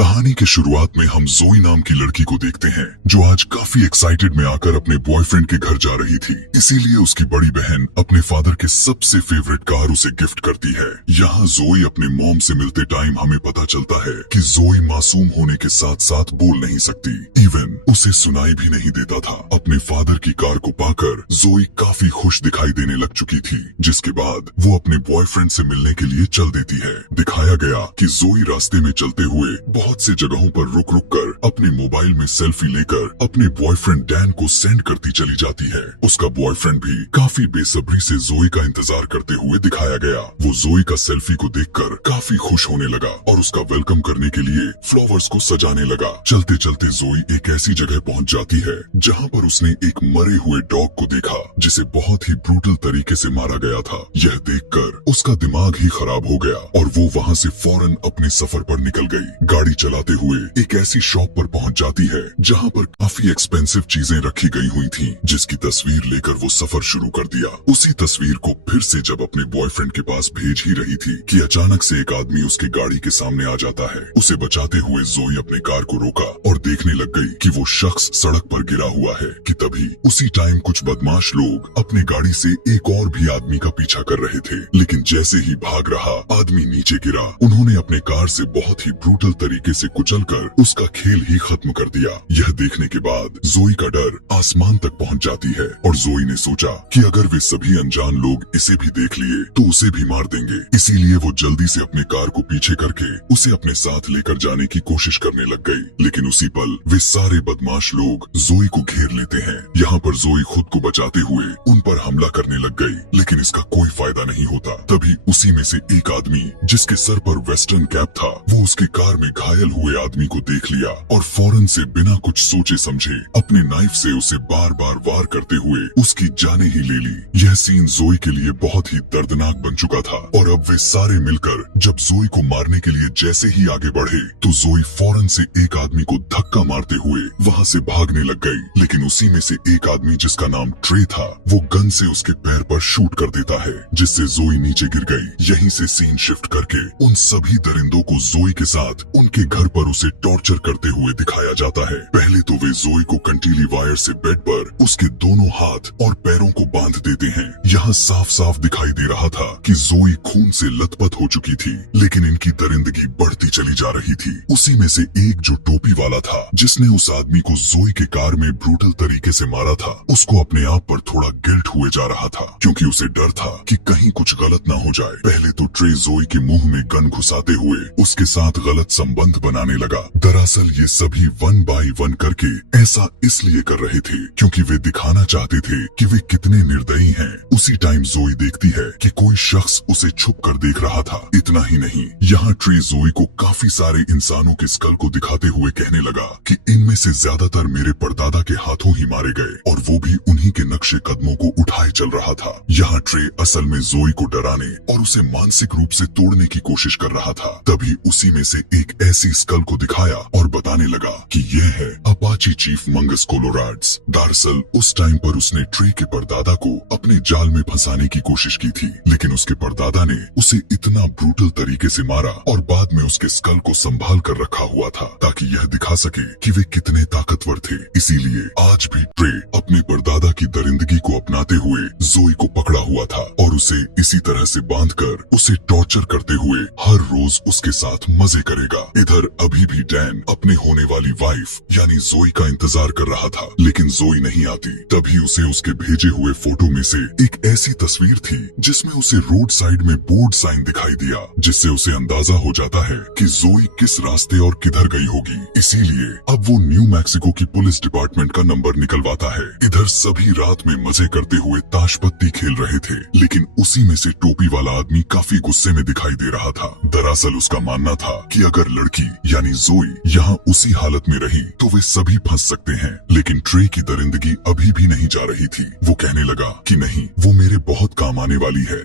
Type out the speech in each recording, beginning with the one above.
कहानी के शुरुआत में हम जोई नाम की लड़की को देखते हैं जो आज काफी एक्साइटेड में आकर अपने बॉयफ्रेंड के घर जा रही थी। इसीलिए उसकी बड़ी बहन अपने फादर के सबसे फेवरेट कार उसे गिफ्ट करती है। यहाँ जोई अपने मॉम से मिलते टाइम हमें पता चलता है कि जोई मासूम होने के साथ साथ बोल नहीं सकती, इवन उसे सुनाई भी नहीं देता था। अपने फादर की कार को पाकर जोई काफी खुश दिखाई देने लग चुकी थी, जिसके बाद वो अपने बॉयफ्रेंड से मिलने के लिए चल देती है। दिखाया गया कि जोई रास्ते में चलते हुए बहुत से जगहों पर रुक रुक कर अपने मोबाइल में सेल्फी लेकर अपने बॉयफ्रेंड डैन को सेंड करती चली जाती है। उसका बॉयफ्रेंड भी काफी बेसब्री से जोई का इंतजार करते हुए दिखाया गया। वो जोई का सेल्फी को देखकर काफी खुश होने लगा और उसका वेलकम करने के लिए फ्लावर्स को सजाने लगा। चलते चलते जोई एक ऐसी जगह पहुंच जाती है जहां पर उसने एक मरे हुए डॉग को देखा जिसे बहुत ही ब्रूटल तरीके से मारा गया था। यह देखकर उसका दिमाग ही खराब हो गया और वो वहां से फौरन अपने सफर पर निकल गई। गाड़ी चलाते हुए एक ऐसी शॉप पर पहुंच जाती है जहां पर काफी एक्सपेंसिव चीजें रखी गई हुई थीं, जिसकी तस्वीर लेकर वो सफर शुरू कर दिया। उसी तस्वीर को फिर से जब अपने बॉयफ्रेंड के पास भेज ही रही थी कि अचानक से एक आदमी उसके गाड़ी के सामने आ जाता है। उसे बचाते हुए जोई अपने कार को रोका और देखने लग गई कि वो शख्स सड़क पर गिरा हुआ है कि तभी उसी टाइम कुछ बदमाश लोग अपनी गाड़ी से एक और भी आदमी का पीछा कर रहे थे, लेकिन जैसे ही भाग रहा आदमी नीचे गिरा, उन्होंने अपने कार से बहुत ही ब्रूटल तरीके से कुचलकर उसका खेल ही खत्म कर दिया। यह देखने के बाद जोई का डर आसमान तक पहुंच जाती है और जोई ने सोचा कि अगर वे सभी अनजान लोग इसे भी देख लिए तो उसे भी मार देंगे। इसीलिए वो जल्दी से अपने कार को पीछे करके उसे अपने साथ लेकर जाने की कोशिश करने लग गई, लेकिन उसी पल वे सारे बदमाश लोग जोई को घेर लेते हैं। यहाँ पर जोई खुद को बचाते हुए उन पर हमला करने लग गई, लेकिन इसका कोई फायदा नहीं होता। तभी उसी में से एक आदमी जिसके सर पर वेस्टर्न कैप था, वो उसके कार में घायल हुए आदमी को देख लिया और फौरन से बिना कुछ सोचे समझे अपने नाइफ से उसे बार बार वार करते हुए उसकी जाने ही ले ली। यह सीन जोई के लिए बहुत ही दर्दनाक बन चुका था और अब वे सारे मिलकर जब जोई को मारने के लिए जैसे ही आगे बढ़े तो जोई फौरन से एक आदमी को धक्का मारते हुए वहाँ से भागने लग गई, लेकिन उसी में से एक आदमी जिसका नाम ट्रे था वो गन से उसके पैर पर शूट कर देता है, जिससे जोई नीचे गिर गई। यहीं से सीन शिफ्ट करके उन सभी दरिंदों को जोई के साथ उनके घर पर उसे टॉर्चर करते हुए दिखाया जाता है। पहले तो वे जोई को कंटीली वायर से बेड पर उसके दोनों हाथ और पैरों को बांध देते हैं। यहाँ साफ साफ दिखाई दे रहा था कि जोई खून से लथपथ हो चुकी थी, लेकिन इनकी दरिंदगी बढ़ती चली जा रही थी। उसी में से एक जो टोपी वाला था जिसने उस आदमी को जोई के कार में ब्रूटल तरीके से मारा था, उसको अपने आप पर थोड़ा गिल्ट हुए जा रहा था क्योंकि उसे डर था कि कहीं कुछ गलत ना हो जाए। पहले तो ट्रे जोई के मुंह में गन घुसाते हुए उसके साथ गलत संबंध बनाने लगा। दरअसल ये सभी वन बाय वन करके ऐसा इसलिए कर रहे थे क्योंकि वे दिखाना चाहते थे कि वे कितने निर्दयी हैं। उसी टाइम जोई देखती है कि कोई शख्स उसे छुप कर देख रहा था। इतना ही नहीं, यहाँ ट्रे जोई को काफी सारे इंसानों के स्कल को दिखाते हुए कहने लगा कि इनमें से ज्यादातर मेरे परदादा के हाथों ही मारे गए और वो भी उन्हीं के नक्शे कदमों को उठाए चल रहा था। यहाँ ट्रे असल में जोई को डराने और उसे मानसिक रूप से तोड़ने की कोशिश कर रहा था। तभी उसी में से एक ऐसी स्कल को दिखाया और बताने लगा कि यह है अपाची चीफ मंगस कोलोराड्स। दरअसल उस टाइम पर उसने ट्रे के परदादा को अपने जाल में फंसाने की कोशिश की थी, लेकिन उसके परदादा ने उसे इतना ब्रूटल तरीके से मारा और बाद में उसके स्कल को संभाल कर रखा हुआ था ताकि यह दिखा सके कि वे कितने ताकतवर थे। इसीलिए आज भी ट्रे अपने परदादा की दरिंदगी को अपनाते हुए जोई को पकड़ा हुआ था और उसे इसी तरह से बांधकर उसे टॉर्चर करते हुए हर रोज उसके साथ मजे करेगा। इधर अभी भी डैन अपने होने वाली वाइफ यानी जोई का इंतजार कर रहा था, लेकिन जोई नहीं आती। तभी उसे उसके भेजे हुए फोटो में से एक ऐसी तस्वीर थी जिसमें उसे रोड साइड में बोर्ड साइन दिखाई दिया, जिससे उसे अंदाजा हो जाता है कि जोई किस रास्ते और किधर गई होगी। इसीलिए अब वो न्यू मैक्सिको की पुलिस डिपार्टमेंट का नंबर निकलवाता है। इधर सभी रात में मजे करते हुए ताश पत्ती खेल रहे थे, लेकिन उसी में से टोपी वाला आदमी काफी गुस्से में दिखाई दे रहा था। दरअसल उसका मानना था कि अगर लड़की यानी जोई यहाँ उसी हालत में रही तो वे सभी फंस सकते हैं, लेकिन ट्रे की दरिंदगी अभी भी नहीं जा रही थी। वो कहने लगा कि नहीं, वो मेरे बहुत काम आने वाली है।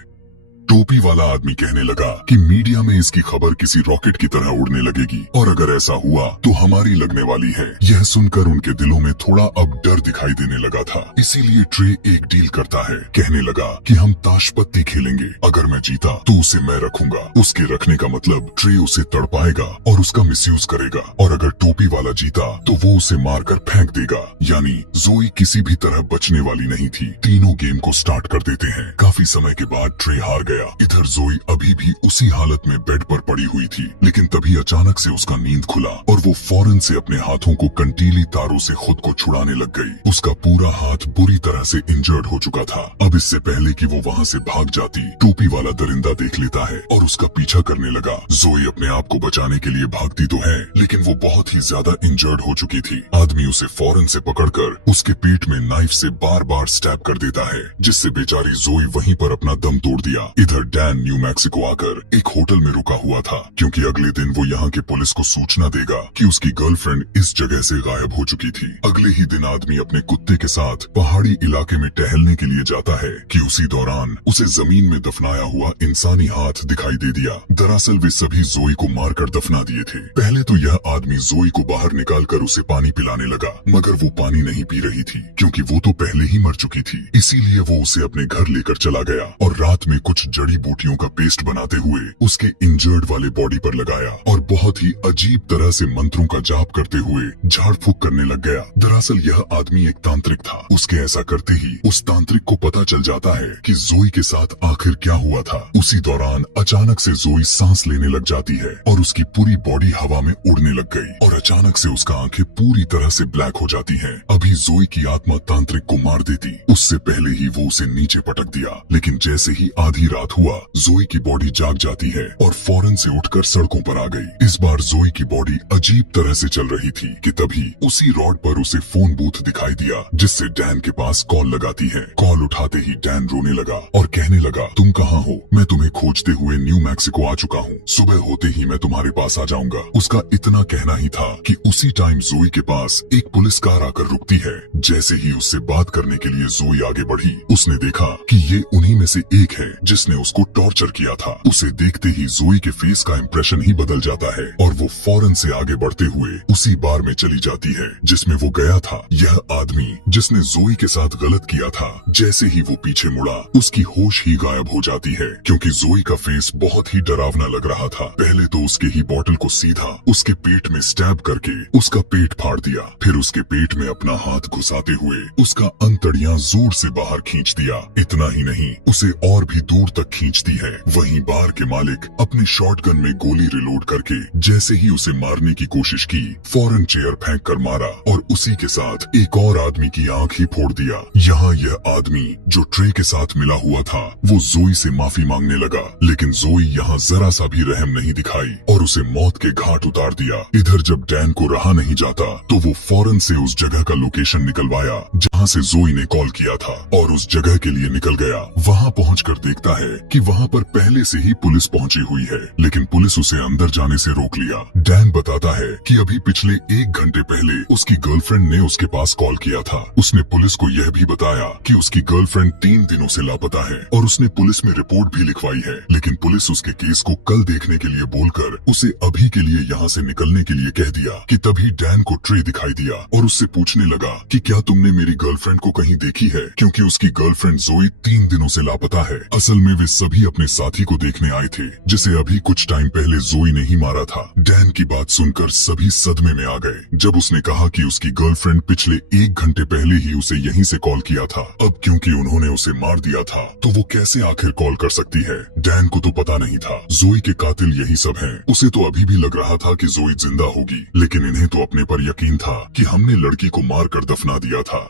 टोपी वाला आदमी कहने लगा कि मीडिया में इसकी खबर किसी रॉकेट की तरह उड़ने लगेगी और अगर ऐसा हुआ तो हमारी लगने वाली है। यह सुनकर उनके दिलों में थोड़ा अब डर दिखाई देने लगा था। इसीलिए ट्रे एक डील करता है। कहने लगा कि हम ताश पत्ती खेलेंगे, अगर मैं जीता तो उसे मैं रखूंगा। उसके रखने का मतलब ट्रे उसे तड़पाएगा और उसका मिसयूज करेगा, और अगर टोपी वाला जीता तो वो उसे मारकर फेंक देगा। यानी जोई किसी भी तरह बचने वाली नहीं थी। तीनों गेम को स्टार्ट कर देते हैं। काफी समय के बाद ट्रे हार गया। इधर जोई अभी भी उसी हालत में बेड पर पड़ी हुई थी, लेकिन तभी अचानक से उसका नींद खुला और वो फौरन से अपने हाथों को कंटीली तारों से खुद को छुड़ाने लग गई। उसका पूरा हाथ बुरी तरह से इंजर्ड हो चुका था। अब इससे पहले कि वो वहाँ से भाग जाती, टोपी वाला दरिंदा देख लेता है और उसका पीछा करने लगा। जोई अपने आप को बचाने के लिए भागती तो है, लेकिन वो बहुत ही ज्यादा इंजर्ड हो चुकी थी। आदमी उसे फौरन से पकड़कर उसके पेट में नाइफ से बार बार स्टैब कर देता है, जिससे बेचारी जोई वहीं पर अपना दम तोड़ दिया। इधर डैन न्यू मैक्सिको आकर एक होटल में रुका हुआ था, क्योंकि अगले दिन वो यहाँ के पुलिस को सूचना देगा कि उसकी गर्लफ्रेंड इस जगह से गायब हो चुकी थी। अगले ही दिन आदमी अपने कुत्ते के साथ पहाड़ी इलाके में टहलने के लिए जाता है कि उसी दौरान उसे जमीन में दफनाया हुआ इंसानी हाथ दिखाई दे दिया। दरअसल वे सभी जोई को मारकर दफना दिए थे। पहले तो यह आदमी जोई को बाहर निकालकर उसे पानी पिलाने लगा, मगर वो पानी नहीं पी रही थी, क्योंकि वो तो पहले ही मर चुकी थी। इसीलिए वो उसे अपने घर लेकर चला गया और रात में कुछ जड़ी बूटियों का पेस्ट बनाते हुए उसके इंजर्ड वाले बॉडी पर लगाया और बहुत ही अजीब तरह से मंत्रों का जाप करते हुए झाड़ फूक करने लग गया। दरअसल यह आदमी एक तांत्रिक था। उसके ऐसा करते ही उस तांत्रिक को पता चल जाता है कि जोई के साथ आखिर क्या हुआ था। उसी दौरान अचानक से जोई सांस लेने लग जाती है और उसकी पूरी बॉडी हवा में उड़ने लग गई और अचानक से उसका आंखें पूरी तरह से ब्लैक हो जाती हैं। अभी जोई की आत्मा तांत्रिक को मार देती, उससे पहले ही वो उसे नीचे पटक दिया। लेकिन जैसे ही आधी रात हुआ, जोई की बॉडी जाग जाती है और फौरन से उठकर सड़कों पर आ गई। इस बार जोई की बॉडी अजीब तरह से चल रही थी कि तभी उसी रोड पर उसे फोन बूथ दिखाई दिया, जिससे डैन के पास कॉल लगाती है। कॉल उठाते ही डैन रोने लगा और कहने लगा, तुम कहाँ हो? मैं तुम्हें खोजते हुए न्यू मैक्सिको आ चुका हूँ। सुबह होते ही मैं तुम्हारे पास आ जाऊंगा। उसका इतना कहना ही था कि उसी टाइम जोई के पास एक पुलिस कार आकर रुकती है। जैसे ही उससे बात करने के लिए जोई आगे बढ़ी, उसने देखा कि ये उन्हीं में से एक है जिसने उसको टॉर्चर किया था। उसे देखते ही जोई के फेस का इंप्रेशन ही बदल जाता है और वो फौरन से आगे बढ़ते हुए उसी बार में चली जाती है जिसमें वो गया था। यह आदमी जिसने जोई के साथ गलत किया था, जैसे ही वो पीछे मुड़ा, उसकी होश ही गायब हो जाती है, क्योंकि जोई का फेस बहुत ही डरावना लग रहा था। पहले तो उसके ही बॉटल को सीधा उसके पेट में स्टैब करके उसका पेट फाड़ दिया, फिर उसके पेट में अपना हाथ घुसाते हुए उसका अंतड़ियां जोर से बाहर खींच दिया। इतना ही नहीं, उसे और भी दूर तक खींचती है। वहीं बार के मालिक अपने शॉटगन में गोली रिलोड करके जैसे ही उसे मारने की कोशिश की, फौरन चेयर फेंक कर मारा और उसी के साथ एक और आदमी की आंख ही फोड़ दिया। यहाँ यह आदमी जो ट्रे के साथ मिला हुआ था, वो जोई से माफी मांगने लगा, लेकिन जोई यहाँ जरा सा भी रहम नहीं दिखाई और उसे मौत के घाट उतार दिया। इधर जब डैन को रहा नहीं जाता तो वो फौरन से उस जगह का लोकेशन निकलवाया जहाँ से जोई ने कॉल किया था और उस जगह के लिए निकल गया। वहाँ पहुँचकर देखता है कि वहाँ पर पहले से ही पुलिस पहुंची हुई है, लेकिन पुलिस उसे अंदर जाने से रोक लिया। डैन बताता है कि अभी पिछले 1 घंटे पहले उसकी गर्लफ्रेंड ने उसके पास कॉल किया था। उसने पुलिस को यह भी बताया कि उसकी गर्लफ्रेंड 3 दिनों से लापता है और उसने पुलिस में रिपोर्ट भी लिखवाई है, लेकिन पुलिस उसके केस को कल देखने के लिए बोलकर उसे अभी के लिए यहाँ से निकलने के लिए कह दिया। कि तभी डैन को ट्रे दिखाई दिया और उससे पूछने लगा कि क्या तुमने मेरी गर्लफ्रेंड को कहीं देखी है, क्योंकि उसकी गर्लफ्रेंड जोई 3 दिनों से लापता है। असल में वे सभी अपने साथी को देखने आए थे, जिसे अभी कुछ टाइम पहले जोई ने ही मारा था। डैन की बात सुनकर सभी सदमे में आ गए जब उसने कहा कि उसकी गर्लफ्रेंड पिछले 1 घंटे पहले ही उसे यहीं से कॉल किया था। अब क्योंकि उन्होंने उसे मार दिया था तो वो कैसे आखिर कॉल कर सकती है। डैन को तो पता नहीं था जोई के कातिल यही सब हैं। उसे तो अभी भी लग रहा था कि जोई जिंदा होगी, लेकिन इन्हें तो अपने पर यकीन था कि हमने लड़की को मारकर दफना दिया था।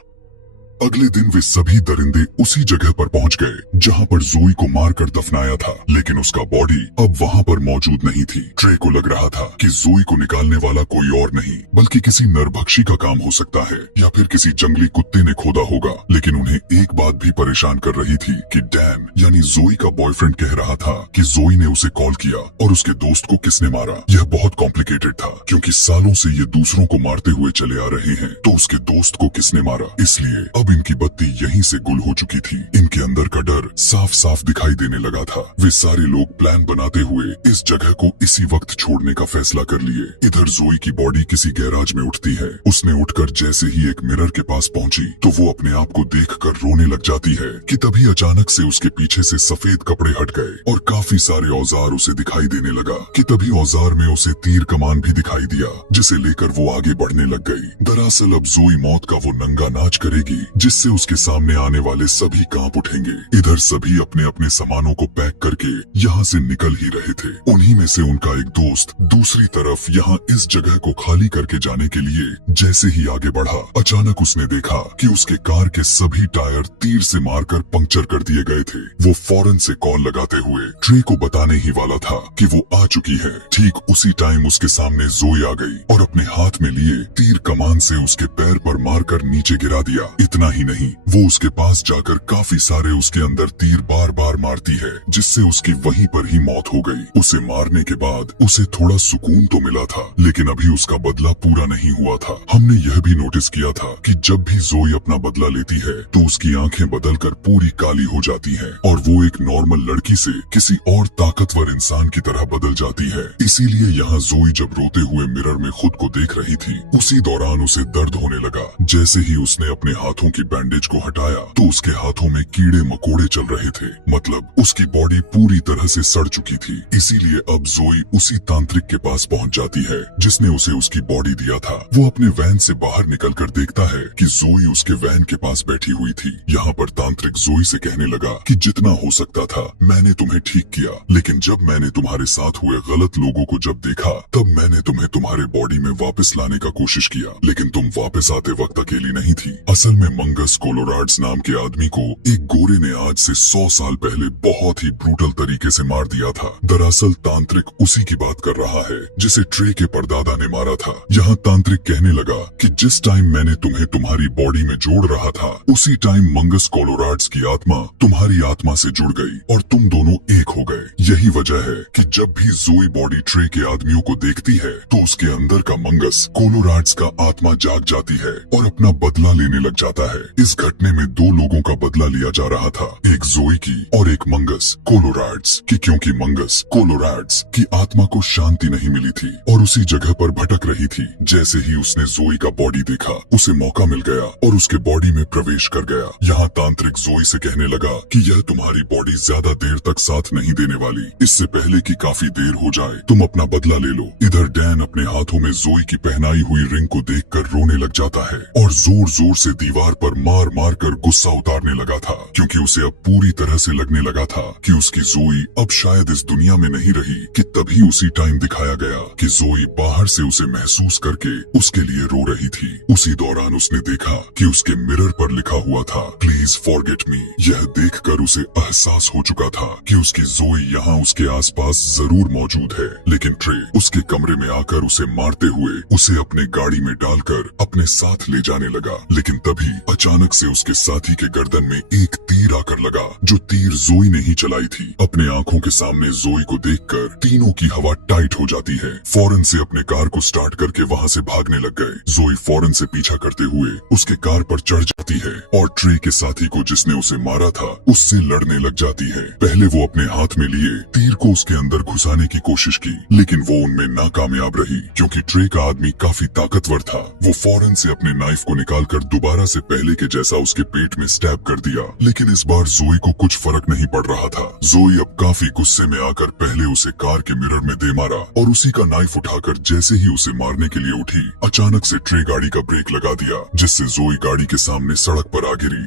अगले दिन वे सभी दरिंदे उसी जगह पर पहुंच गए जहां पर जोई को मारकर दफनाया था, लेकिन उसका बॉडी अब वहां पर मौजूद नहीं थी। ट्रे को लग रहा था कि जोई को निकालने वाला कोई और नहीं बल्कि किसी नरभक्षी का काम हो सकता है या फिर किसी जंगली कुत्ते ने खोदा होगा। लेकिन उन्हें एक बात भी परेशान कर रही थी कि डैन यानी जोई का बॉयफ्रेंड कह रहा था कि जोई ने उसे कॉल किया और उसके दोस्त को किसने मारा। यह बहुत कॉम्प्लिकेटेड था, क्योंकि सालों से ये दूसरों को मारते हुए चले आ रहे हैं, तो उसके दोस्त को किसने मारा। इसलिए अब इनकी बत्ती यहीं से गुल हो चुकी थी। इनके अंदर का डर साफ साफ दिखाई देने लगा था। वे सारे लोग प्लान बनाते हुए इस जगह को इसी वक्त छोड़ने का फैसला कर लिए। इधर जोई की बॉडी किसी गैराज में उठती है। उसने उठकर जैसे ही एक मिरर के पास पहुंची तो वो अपने आप को देखकर रोने लग जाती है कि तभी अचानक से उसके पीछे से सफेद कपड़े हट गए और काफी सारे औजार उसे दिखाई देने लगा कि तभी औजार में उसे तीर कमान भी दिखाई दिया, जिसे लेकर वो आगे बढ़ने लग गई। दरअसल अब जोई मौत का वो नंगा नाच करेगी जिससे उसके सामने आने वाले सभी कांप उठेंगे। इधर सभी अपने अपने सामानों को पैक करके यहाँ से निकल ही रहे थे। उन्हीं में से उनका एक दोस्त दूसरी तरफ यहाँ इस जगह को खाली करके जाने के लिए जैसे ही आगे बढ़ा, अचानक उसने देखा कि उसके कार के सभी टायर तीर से मारकर पंक्चर कर दिए गए थे। वो फौरन से कॉल लगाते हुए ट्रे को बताने ही वाला था कि वो आ चुकी है। ठीक उसी टाइम उसके सामने जोई आ गई और अपने हाथ में लिए तीर कमान से उसके पैर पर मारकर नीचे गिरा दिया। इतना ही नहीं, वो उसके पास जाकर काफी सारे उसके अंदर तीर बार बार मारती है, जिससे उसकी वहीं पर ही मौत हो गई। उसे मारने के बाद उसे थोड़ा सुकून तो मिला था, लेकिन अभी उसका बदला पूरा नहीं हुआ था। हमने यह भी नोटिस किया था कि जब भी जोई अपना बदला लेती है तो उसकी आंखें बदलकर पूरी काली हो जाती हैं और वो एक नॉर्मल लड़की से किसी और ताकतवर इंसान की तरह बदल जाती है। इसीलिए यहाँ जोई जब रोते हुए मिरर में खुद को देख रही थी, उसी दौरान उसे दर्द होने लगा। जैसे ही उसने अपने हाथों की बैंडेज को हटाया तो उसके हाथों में कीड़े मकोड़े चल रहे थे, मतलब उसकी बॉडी पूरी तरह से सड़ चुकी थी। इसीलिए अब जोई उसी तांत्रिक के पास पहुंच जाती है जिसने उसे उसकी बॉडी दिया था। वो अपने वैन से बाहर निकलकर देखता है कि जोई उसके वैन के पास बैठी हुई थी। यहाँ पर तांत्रिक जोई से कहने लगा कि जितना हो सकता था मैंने तुम्हें ठीक किया, लेकिन जब मैंने तुम्हारे साथ हुए गलत लोगों को जब देखा तब मैंने तुम्हें तुम्हारे बॉडी में वापस लाने का कोशिश किया, लेकिन तुम वापस आते वक्त अकेली नहीं थी। असल में मंगस कोलोराड्स नाम के आदमी को एक गोरे ने आज से 100 साल पहले बहुत ही ब्रूटल तरीके से मार दिया था। दरअसल तांत्रिक उसी की बात कर रहा है जिसे ट्रे के परदादा ने मारा था। यहाँ तांत्रिक कहने लगा कि जिस टाइम मैंने तुम्हें तुम्हारी बॉडी में जोड़ रहा था उसी टाइम मंगस कोलोराड्स की आत्मा तुम्हारी आत्मा से जुड़ गई और तुम दोनों एक हो गए। यही वजह है कि जब भी जोई बॉडी ट्रे के आदमियों को देखती है तो उसके अंदर का मंगस कोलोराड्स का आत्मा जाग जाती है और अपना बदला लेने लग जाता है। इस घटने में दो लोगों का बदला लिया जा रहा था, एक जोई की और एक मंगस कोलोराड्स की, क्योंकि मंगस कोलोराड्स की आत्मा को शांति नहीं मिली थी और उसी जगह पर भटक रही थी। जैसे ही उसने जोई का बॉडी देखा उसे मौका मिल गया और उसके बॉडी में प्रवेश कर गया। यहाँ तांत्रिक जोई से कहने लगा कि यह तुम्हारी बॉडी ज्यादा देर तक साथ नहीं देने वाली, इससे पहले कि काफी देर हो जाए तुम अपना बदला ले लो। इधर डैन अपने हाथों में जोई की पहनाई हुई रिंग को देखकर रोने लग जाता है और जोर जोर से दीवार पर मार मार कर गुस्सा उतारने लगा था, क्योंकि उसे अब पूरी तरह से लगने लगा था कि उसकी जोई अब शायद इस दुनिया में नहीं रही। कि तभी उसी टाइम दिखाया गया कि जोई बाहर से उसे महसूस करके उसके लिए रो रही थी। उसी दौरान उसने देखा कि उसके मिरर पर लिखा हुआ था प्लीज फॉरगेट मी। यह देखकर उसे एहसास हो चुका था कि उसकी जोई यहाँ उसके आसपास जरूर मौजूद है, लेकिन ट्रे उसके कमरे में आकर उसे मारते हुए उसे अपने गाड़ी में डालकर अपने साथ ले जाने लगा। लेकिन तभी अचानक से उसके साथी के गर्दन में एक तीर आकर लगा, जो तीर जोई ने ही चलाई थी। अपने आंखों के सामने जोई को देखकर तीनों की हवा टाइट हो जाती है। फौरन से अपने कार को स्टार्ट करके वहाँ से भागने लग गए। जोई फौरन से पीछा करते हुए उसके कार पर चढ़ जाती है और ट्रे के साथी को जिसने उसे मारा था उससे लड़ने लग जाती है। पहले वो अपने हाथ में लिए तीर को उसके अंदर घुसाने की कोशिश की, लेकिन वो उनमें नाकामयाब रही, क्योंकि ट्रे का आदमी काफी ताकतवर था। वो फौरन से अपने नाइफ को निकालकर दोबारा से पहले के जैसा उसके पेट में स्टैब कर दिया, लेकिन इस बार जोई को कुछ फर्क नहीं पड़ रहा था। जोई अब काफी गुस्से में आकर पहले उसे कार के मिरर में दे मारा और उसी का नाइफ उठाकर जैसे ही उसे मारने के लिए उठी, अचानक से ट्रे गाड़ी का ब्रेक लगा दिया, जिससे जोई गाड़ी के सामने सड़क पर आ गिरी।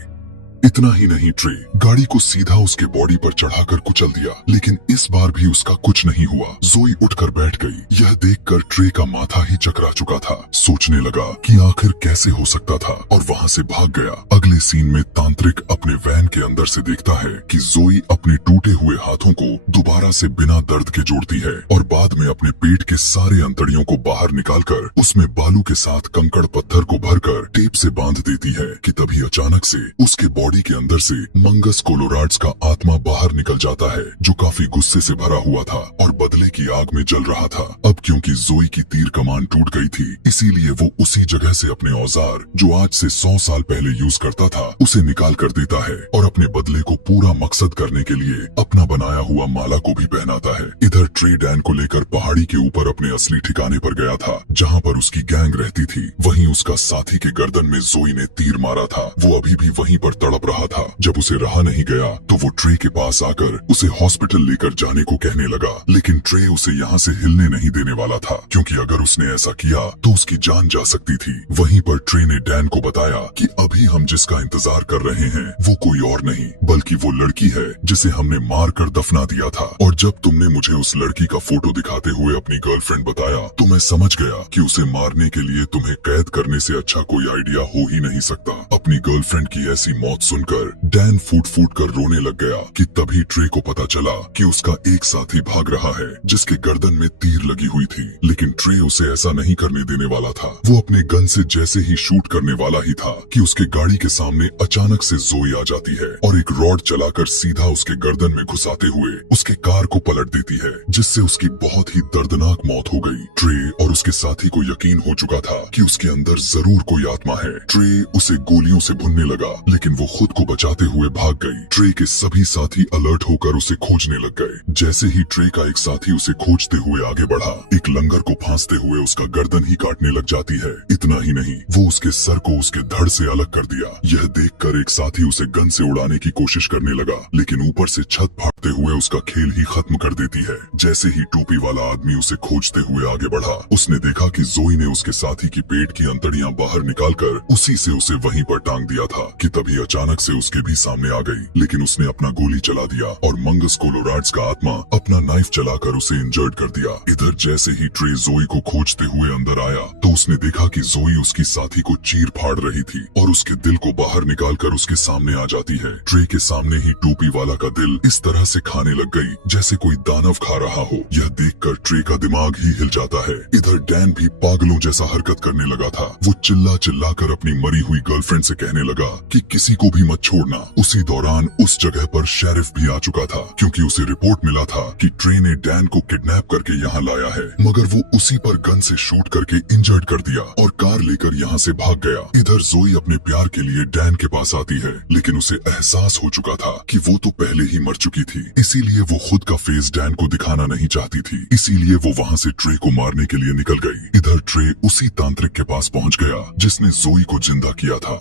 इतना ही नहीं, ट्रे गाड़ी को सीधा उसके बॉडी पर चढ़ाकर कुचल दिया, लेकिन इस बार भी उसका कुछ नहीं हुआ। जोई उठकर बैठ गई। यह देखकर ट्रे का माथा ही चकरा चुका था। सोचने लगा कि आखिर कैसे हो सकता था और वहाँ से भाग गया। अगले सीन में तांत्रिक अपने वैन के अंदर से देखता है कि जोई अपने टूटे हुए हाथों को दोबारा से बिना दर्द के जोड़ती है और बाद में अपने पेट के सारे अंतड़ियों को बाहर निकालकर उसमें बालू के साथ कंकड़ पत्थर को भरकर टेप से बांध देती है। कि तभी अचानक से उसके बॉडी के अंदर से मंगस कोलोराड्स का आत्मा बाहर निकल जाता है, जो काफी गुस्से से भरा हुआ था और बदले की आग में जल रहा था। अब क्योंकि जोई की तीर कमान टूट गई थी, इसीलिए वो उसी जगह से अपने औजार जो आज से 100 साल पहले यूज करता था उसे निकाल कर देता है और अपने बदले को पूरा मकसद करने के लिए अपना बनाया हुआ माला को भी पहनाता है। इधर ट्रे डैन को लेकर पहाड़ी के ऊपर अपने असली ठिकाने पर गया था, जहाँ पर उसकी गैंग रहती थी। वहीं उसका साथी के गर्दन में जोई ने तीर मारा था। वो अभी भी वहीं पर तड़प रहा था। जब उसे रहा नहीं गया तो वो ट्रे के पास आकर उसे हॉस्पिटल लेकर जाने को कहने लगा, लेकिन ट्रे उसे यहाँ से हिलने नहीं देने वाला था, क्योंकि अगर उसने ऐसा किया तो उसकी जान जा सकती थी। वहीं पर ट्रे ने डैन को बताया कि अभी हम जिसका इंतजार कर रहे हैं वो कोई और नहीं बल्कि वो लड़की है जिसे हमने मार कर दफना दिया था। और जब तुमने मुझे उस लड़की का फोटो दिखाते हुए अपनी गर्लफ्रेंड बताया तो मैं समझ गया कि उसे मारने के लिए तुम्हें कैद करने से अच्छा कोई आइडिया हो ही नहीं सकता। अपनी गर्लफ्रेंड की ऐसी मौत सुनकर डैन फूट फूट कर रोने लग गया कि तभी ट्रे को पता चला कि उसका एक साथी भाग रहा है जिसके गर्दन में तीर लगी हुई थी। लेकिन ट्रे उसे ऐसा नहीं करने देने वाला था। वो अपने गन से जैसे ही शूट करने वाला ही था कि उसके गाड़ी के सामने अचानक से जोई आ जाती है और एक रॉड चलाकर सीधा उसके गर्दन में घुसाते हुए उसके कार को पलट देती है, जिससे उसकी बहुत ही दर्दनाक मौत हो गई। ट्रे और उसके साथी को यकीन हो चुका था कि उसके अंदर जरूर कोई आत्मा है। ट्रे उसे गोलियों से भुनने लगा, लेकिन वो खुद को बचाते हुए भाग गई। ट्रे के सभी साथी अलर्ट होकर उसे खोजने लग गए। जैसे ही ट्रे का एक साथी उसे खोजते हुए आगे बढ़ा, एक लंगर को फांसते हुए उसका गर्दन ही काटने लग जाती है। इतना ही नहीं, वो उसके सर को उसके धड़ से अलग कर दिया। यह देखकर एक साथी उसे गन से उड़ाने की कोशिश करने लगा, लेकिन ऊपर से छत फाड़ते हुए उसका खेल ही खत्म कर देती है। जैसे ही टोपी वाला आदमी उसे खोजते हुए आगे बढ़ा, उसने देखा कि जोई ने उसके साथी की पेट की अंतड़ियां बाहर निकालकर उसी से उसे वहीं पर टांग दिया था कि तभी अचानक से उसके भी सामने आ गई। लेकिन उसने अपना गोली चला दिया और मंगस कोलोराड्स का आत्मा अपना नाइफ चलाकर उसे इंजर्ड कर दिया। इधर जैसे ही ट्रे जोई को खोजते हुए अंदर आया तो उसने देखा कि जोई उसकी साथी को चीर फाड़ रही थी और उसके दिल को बाहर निकालकर उसके सामने आ जाती है। ट्रे के सामने ही टोपी वाला का दिल इस तरह से खाने लग गई जैसे कोई दानव खा रहा हो। यह देखकर ट्रे का दिमाग ही हिल जाता है। इधर डैन भी पागलों जैसा हरकत करने लगा था। वो चिल्ला चिल्ला कर अपनी मरी हुई गर्लफ्रेंड से कहने लगा कि किसी को भी मत छोड़ना। उसी दौरान उस जगह पर शेरिफ भी आ चुका था, क्योंकि उसे रिपोर्ट मिला था कि ट्रे ने डैन को किडनैप करके यहाँ लाया है, मगर वो उसी पर गन से शूट करके इंजर्ड कर दिया और कार लेकर यहाँ से भाग गया। इधर जोई अपने प्यार के लिए डैन के पास आती है, लेकिन उसे एहसास हो चुका था कि वो तो पहले ही मर चुकी थी, इसीलिए वो खुद का फेस डैन को दिखाना नहीं चाहती थी। इसीलिए वो वहाँ से ट्रे को मारने के लिए निकल गई। इधर ट्रे उसी तांत्रिक के पास पहुँच गया जिसने जोई को जिंदा किया था।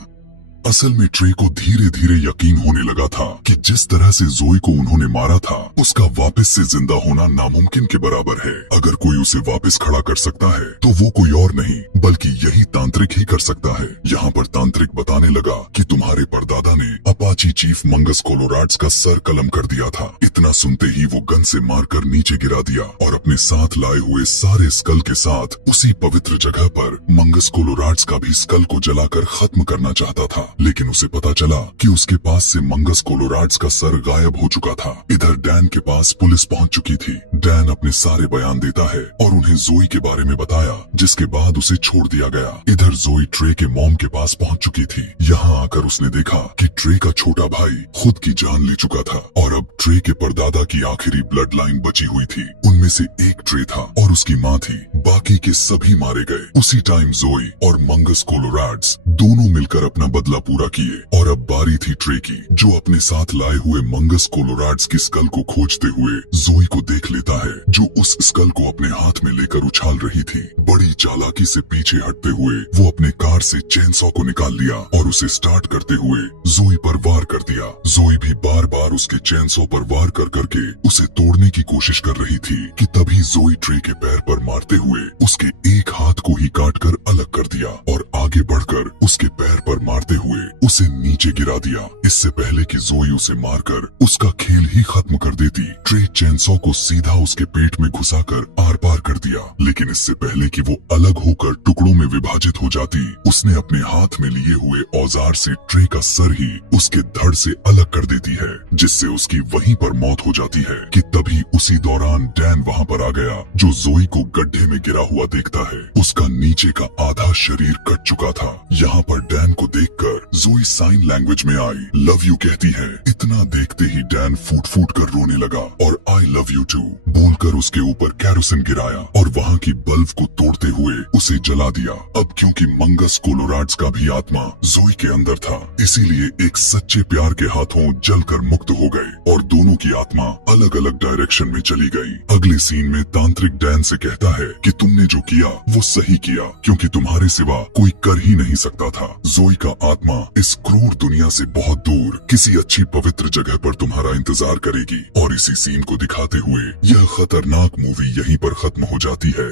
असल में ट्रे को धीरे धीरे यकीन होने लगा था कि जिस तरह से जोई को उन्होंने मारा था उसका वापस से जिंदा होना नामुमकिन के बराबर है। अगर कोई उसे वापस खड़ा कर सकता है तो वो कोई और नहीं बल्कि यही तांत्रिक ही कर सकता है। यहाँ पर तांत्रिक बताने लगा कि तुम्हारे परदादा ने अपाची चीफ मंगस कोलोराड्स का सर कलम कर दिया था। इतना सुनते ही वो गन से मारकर नीचे गिरा दिया और अपने साथ लाए हुए सारे स्कल के साथ उसी पवित्र जगह पर मंगस कोलोराड्स का भी स्कल को जलाकर खत्म करना चाहता था। लेकिन उसे पता चला कि उसके पास से मंगस कोलोराड्स का सर गायब हो चुका था। इधर डैन के पास पुलिस पहुंच चुकी थी। डैन अपने सारे बयान देता है और उन्हें जोई के बारे में बताया, जिसके बाद उसे छोड़ दिया गया। इधर जोई ट्रे के मॉम के पास पहुंच चुकी थी। यहाँ आकर उसने देखा कि ट्रे का छोटा भाई खुद की जान ले चुका था और अब ट्रे के परदादा की आखिरी ब्लड लाइन बची हुई थी। उनमें से एक ट्रे था और उसकी माँ थी, बाकी के सभी मारे गए। उसी टाइम जोई और मंगस कोलोराड्स दोनों मिलकर अपना बदला पूरा किए और अब बारी थी ट्रे की, जो अपने साथ लाए हुए मंगस कोलोराड्स की स्कल को खोजते हुए जोई को देख लेता है, जो उस स्कल को अपने हाथ में लेकर उछाल रही थी। बड़ी चालाकी से पीछे हटते हुए वो अपने कार से चेनसॉ को निकाल लिया और उसे स्टार्ट करते हुए जोई पर वार कर दिया। जोई भी बार बार उसके चेनसॉ पर वार कर करके उसे तोड़ने की कोशिश कर रही थी कि तभी जोई ट्रे के पैर पर मारते हुए उसके एक हाथ को ही काट कर अलग कर दिया और आगे बढ़कर उसके पैर पर मारते हुए उसे नीचे गिरा दिया। इससे पहले कि जोई उसे मारकर उसका खेल ही खत्म कर देती, ट्रे चेनसॉ को सीधा उसके पेट में घुसाकर आर पार कर दिया। लेकिन इससे पहले कि वो अलग होकर टुकड़ों में विभाजित हो जाती, उसने अपने हाथ में लिए हुए औजार से ट्रे का सर ही उसके धड़ से अलग कर देती है, जिससे उसकी वहीं पर मौत हो जाती है कि तभी उसी दौरान डैन वहाँ पर आ गया, जो जोई को गड्ढे में गिरा हुआ देखता है। उसका नीचे का आधा शरीर कट चुका चुका था। यहाँ पर डैन को देखकर जोई साइन लैंग्वेज में आई लव यू कहती है। इतना देखते ही डैन फूट फूट कर रोने लगा और आई लव यू टू बोलकर उसके ऊपर कैरोसिन गिराया और वहाँ की बल्ब को तोड़ते हुए उसे जला दिया। अब क्योंकि मंगस कोलोराड्स का भी आत्मा जोई के अंदर था, इसीलिए एक सच्चे प्यार के हाथों जलकर मुक्त हो गए और दोनों की आत्मा अलग अलग डायरेक्शन में चली गई। अगले सीन में तांत्रिक डैन से कहता है कि तुमने जो किया वो सही किया, क्योंकि तुम्हारे सिवा कोई कर ही नहीं सकता था। जोई का आत्मा इस क्रूर दुनिया से बहुत दूर किसी अच्छी पवित्र जगह पर तुम्हारा इंतजार करेगी। और इसी सीन को दिखाते हुए यह खतरनाक मूवी यहीं पर खत्म हो जाती है।